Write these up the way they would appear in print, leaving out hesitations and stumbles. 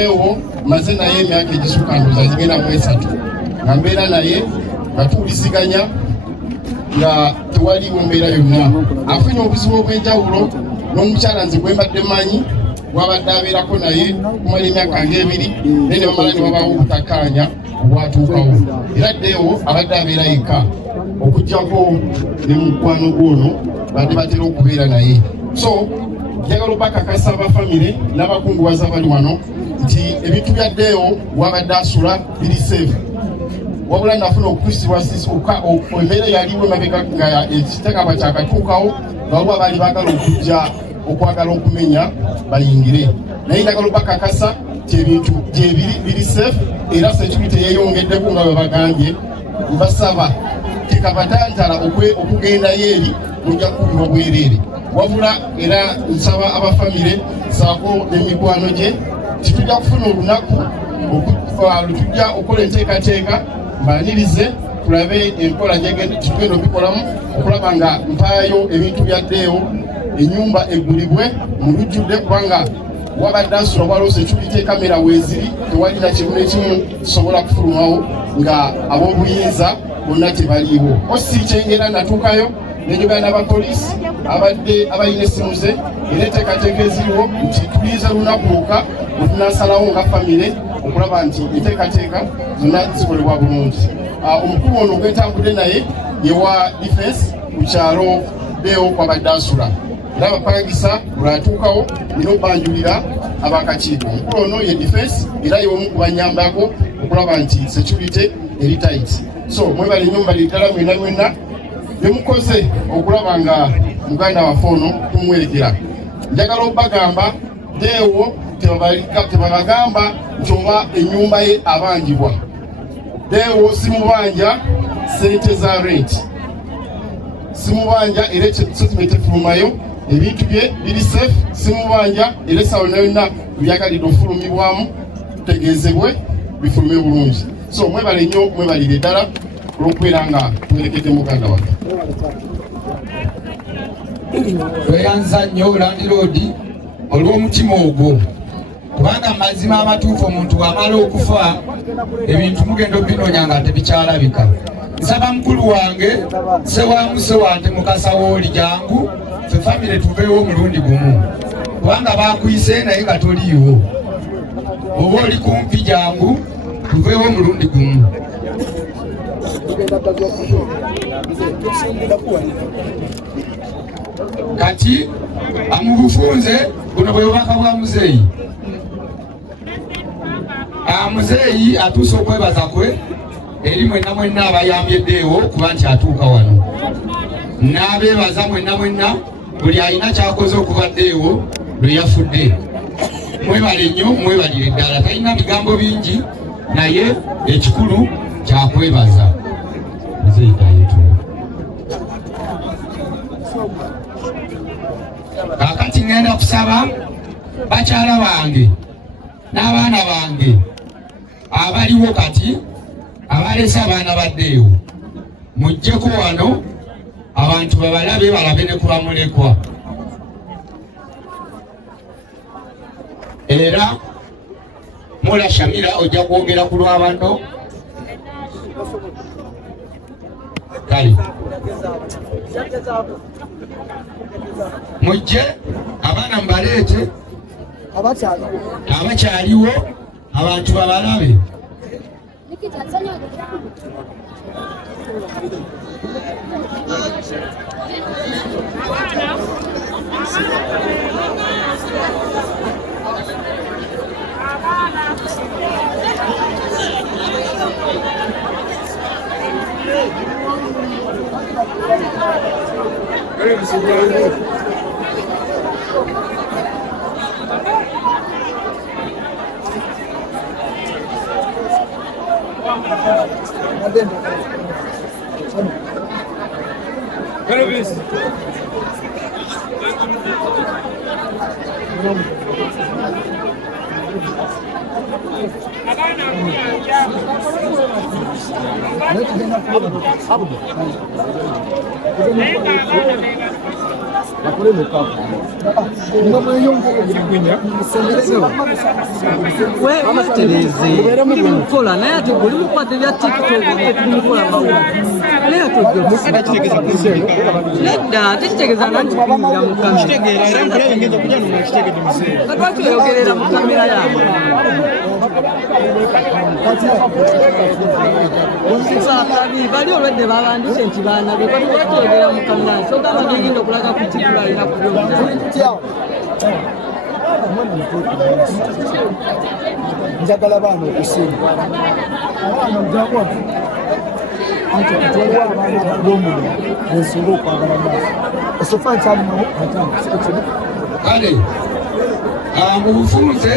Leo maze naye emyaka egisuka ndoza zigenda mu 3 nga mbeera naye nga tuwuliziganya nga tewaliwo mbeera yonna. Afunye obuzibu obw'enjawulo n'omukyala nze gwe mbadde mmanyi wabadde abeerako naye kumala emyaka ng'ebiri naye ne bamala ne babaawo obutakkaanya obwatuukawo. Era ddeewo abadde abeera yekka okuggyako ne mu mukwano gw'ono badde batera okubeera naye. So njagala obakakasa abafamire n'abakungubazi abali wano nti ebintu bya ddeewo wabadde asula biri safe. Wabula nafuna okukwisibwa embeera yaliwo emabega nga ekiteekabwa kyakatuukawo nga waliwo abaali baagala okujja okwagala okumenya bayingire. Naye njagala obakakasa ti ebintu gyebiri biri safe era security yeeyongeddeko nga bwe bagambye. Mbasaba tekabatantala okugendayo eri mujja kukubibwa bwereere. Wabula era nsaba abafamire saako n'emikwano gye titujja kufuna olunaku tujja okukola enteekateeka mbanirize tulabe enkola tugenda okukolamu okulaba nga mpaayo ebintu bya ddeewo ennyumba eggulibwe mu lujjudde kubanga wabadde asula waliwo security kamera weeziri tewali na kimu n'ekimu kisobola kufulumwawo nga ab'obuyinza bonna tebaliiwo. Osi kyengera natuukayo n'enjogera n'abapoliisi abadde abalina essimu ze era enteekateeka eziriwo nti tuliiza lunaku lwokka bwe tunaasalawo nga famire okulaba nti enteekateeka zonna zikolebwa bulungi. Omukulu ono gwentambudde naye yewa defense ku kyalo ddeewo kwabadde asula era abapangisa bw'atuukawo nina obbanjulira abakakiiko. Omukulu ono ye defense era yeomu kubanyambako okulaba nti security eri tight. So mwebale nnyo mbali ddala mwenna byemukoze okulaba nga muganda waffe ono tumwerekera. Njagala obagamba ddeewo tebabagamba nti oba ennyumba ye abanjibwa. Ddeewo simubanja sente za rent, simubanja era settlement efulumayo, ebintu bye biri safe, simubanja era essaawa yonna byagalidde okufulumibwamu tutegeezebwe bifulume bulungi. So mwebale nnyo mwebalire ddala olw'okubeera nga twerekedde muganda waffe. Tweyanza nnyo Landlord olw'omutima ogwo kubanga mazima amatuufu omuntu amala okufa ebintu mugenda obinoonya nga tebikyalabika. Nsaba mukulu wange sewante mukasa wooli jangu ffe famire tuveewo omulundi gumu kubanga bakuyise naye nga toliiwo. Oba oli kumpi jangu tuveewo omulundi gumu. Kati amubufunze buno bwe bubaka bwa muzeeyi. Muzeeyi atuuse okwebaza kwe eri mwenna abayambye ddeewo kuba nti atuuka wano. N'abeebaza mwenna buli alina kyakoze okuba ddeewo lwe yafudde. Mwebale nnyo mwebalire ddala. Talina bigambo bingi naye ekikulu kyakwebaza. Muzeeyi tayetu. Kakati ngenda kusaba bakyala bange n'abaana bange abaliwo kati abalese abaana baddeewo mujjeko wano abantu balabe ne ku bamulekwa. Era Mola Shamira ojja kwogera ku lw'abano kale mujje abaana mbaleete abakyaliwo abantu babalabe. bali olwedde babandise nti baana be bali bategera mu kamera so gaba ngenda okulaga ku tikula ina ku njagala baana okusinga abaana njagwa anti kutwaliwo abaana ab'omulimu ensinga okwagala maaso esofa nkyalimu kale mu bufunze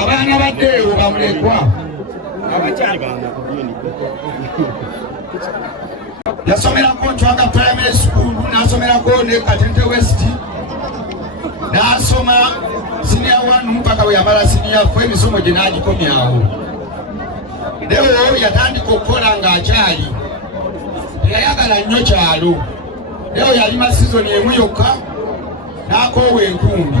abaana baddeewo bamulekwa yasomerako Ntwanga primary school nasomerako ne Katente West nasoma senior 1 mpaka we yamala senior 4 emisomo gye nagikomyawo. Leo yatandika okukola ng'akyali teyayagala nnyo kyalo. Leo yalima sizoni emu yokka n'akoowa enkumbi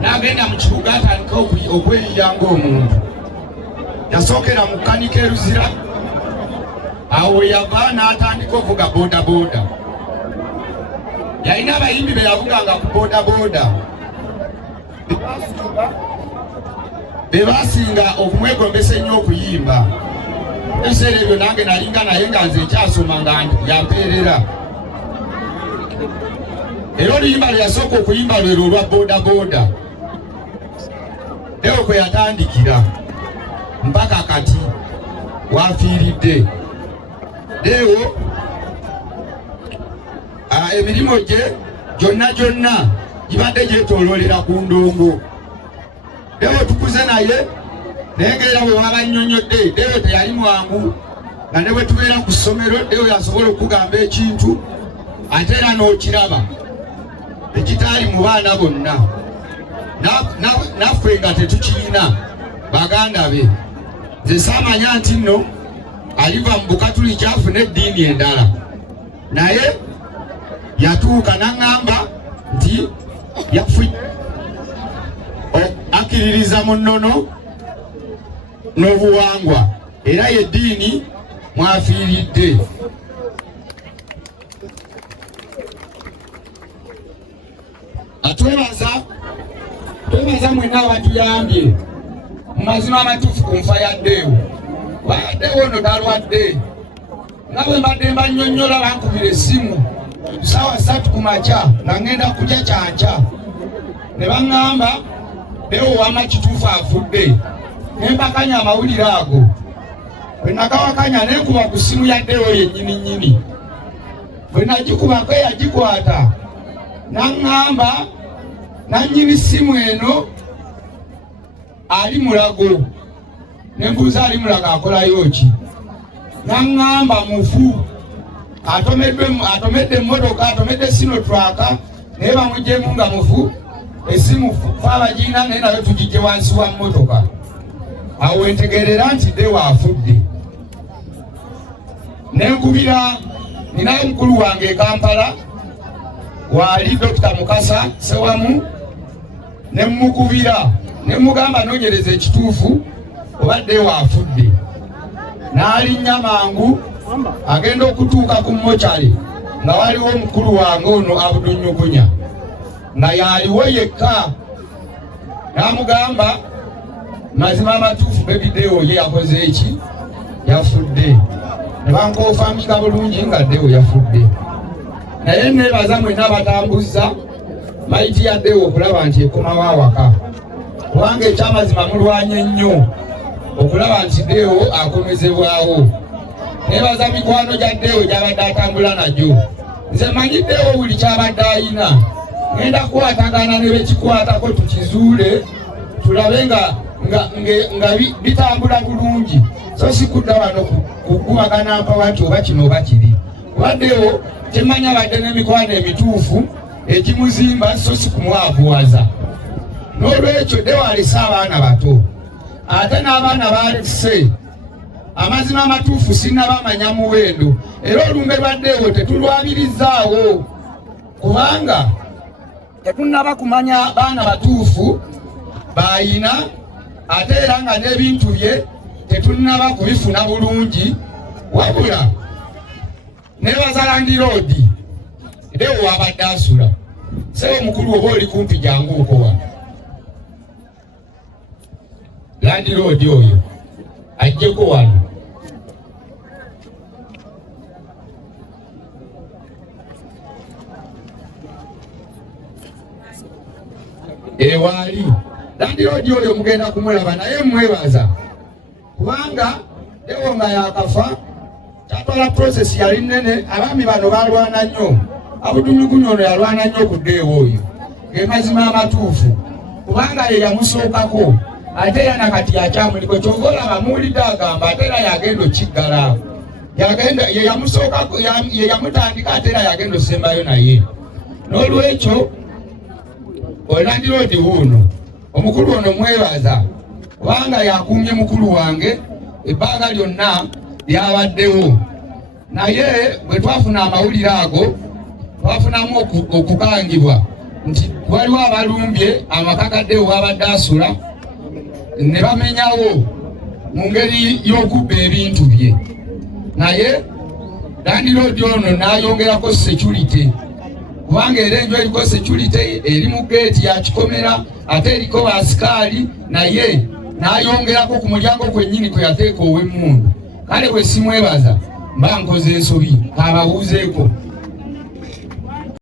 n'agenda mu kibuga atandika okweriya ng'omuntu. Yasookera mu kkanika e Luzira awo yava n'atandika okuvuga bodaboda. Yalina abayimbi be yavuganga ku bodaboda be basinga okumwegombesa ennyo okuyimba. Ebiseera ebyo nange nalinga naye nga nze nkyasoma nga yampeerera. Era oluyimba lwe yasooka okuyimba lwero olwa bodaboda. Leo kwe yatandikira mpaka kati wafiiridde. Leo emirimu gye gyonna gibadde gyetooloolera ku ndongo. Leo tukuze naye naye ng'era bwe waba nnyonnyodde Leo teyali mwangu nga ne bwe tubeera ku ssomero Leo yasobola okugamba ekintu ate era n'okiraba ekitaali mu baana bonna naffe nga tetukirina baganda be. Nze saamanya nti nno aliva mu Bukatuliki afuna eddiini endala naye yatuuka n'aŋŋamba nti akkiririza mu nnono n'obuwangwa era yeddiini mwafiiridde. Twebaza mwenna abatuyambye mu mazima amatuufu ku nfa ya Ddeewo. Ddeewo ono talwadde nga bwe mbadde mbannyonnyola bankubira essimu ssaawa 3 ku makya nga ngenda kulya kyankya ne baŋŋamba Ddeewo wama kituufu afudde. Ne mpakanya amawulire ago bwe nagawakanya ne nkuba ku ssimu ya Ddeewo yennyini. Bwe nagikubako yagikwata n'aŋŋamba nannyini ssimu eno ali Mulago. Ne mbuuza ali Mulago akolayo ki? N'aŋŋamba mufu atomedde emmotoka atomedde sinotwaka naye bamugyemu nga mufu. Essimu fe abagiina naye nayo tugijje wansi wa mmotoka. Awo entegeerera nti Ddeewo afudde. Ne nkubira ninayo mukulu wange e Kampala waali Dr. Mukasa Sewamu ne mmukubira ne mugamba noonyereza ekituufu oba Ddeewo afudde. N'alinnya mangu agenda okutuuka ku mmokyale nga waliwo mukulu wange ono Abudunyugunya nga yaliwo yekka. N'amugamba mazima amatuufu baby Ddeewo ye yakoze eki? Yafudde. Ne bankoofamika bulungi nga Ddeewo yafudde. Naye neebaza mwenna abatambuza mayiti ya Ddeewo okulaba nti ekomawo awaka. Kubanga ekyamazima mulwanye nnyo okulaba nti Ddeewo akomezebwawo. Neebaza mikwano gya Ddeewo gy'abadde atambula nagyo. Nze manyi Ddeewo buli kyabadde ayina. Ngenda kukwatagana ne bekikwatako tukizuule tulabe nga bitambula bulungi. So si kudda wano kugubagana mpawa nti oba kino oba kiri. Waddeewo temanya badde n'emikwano emituufu ekimuzimba so si kumwavuwaza. N'olwekyo Ddeewo alese abaana bato ate n'abaana balese amazima amatuufu sinnabamanya muwendo. Era olumbe lwa Ddeewo tetulwabirizzaawo kubanga tetunnaba kumanya baana batuufu bayina ate era nga n'ebintu bye tetunnaba kubifuna bulungi wabula nebaza Landlord ewo wabadde asula sewo mukulu oba oli kumpi jangu okowa Landlord oyo ajjeko wano ewali Landlord oyo mugenda kumulaba naye mwebaza kubanga ewo nga yakafa tatwala process yali nene abaami bano balwana nnyo Abudumugunyi ono yalwana nnyo okudda ewo oyo gemazima amatuufu kubanga ye yamusookako ate era nakati yakyamuliko kyova olaba muwulidde agamba ate era yagenda okiggala ye yamusookako ye yamutandika ate era yagenda osembayo naye n'olwekyo Landlord wuuno omukulu ono mwebaza kubanga yakuumye mukulu wange ebbanga lyonna lyabaddewo naye bwe twafuna amawulire ago twafunamu okukangibwa nti waliwo abalumbye amaka gaddewo babadde asula ne bamenyawo mu ngeri y'okubba ebintu bye naye Landlord ono n'ayongerako security kubanga era enju eriko security eri mu gate ya kikomera ate eriko basikaali naye n'ayongerako ku mulyango kwennyini kwe yateeka ow'emmundu kale bwe simwebaza mba nkoze ensobi kababuuzeeko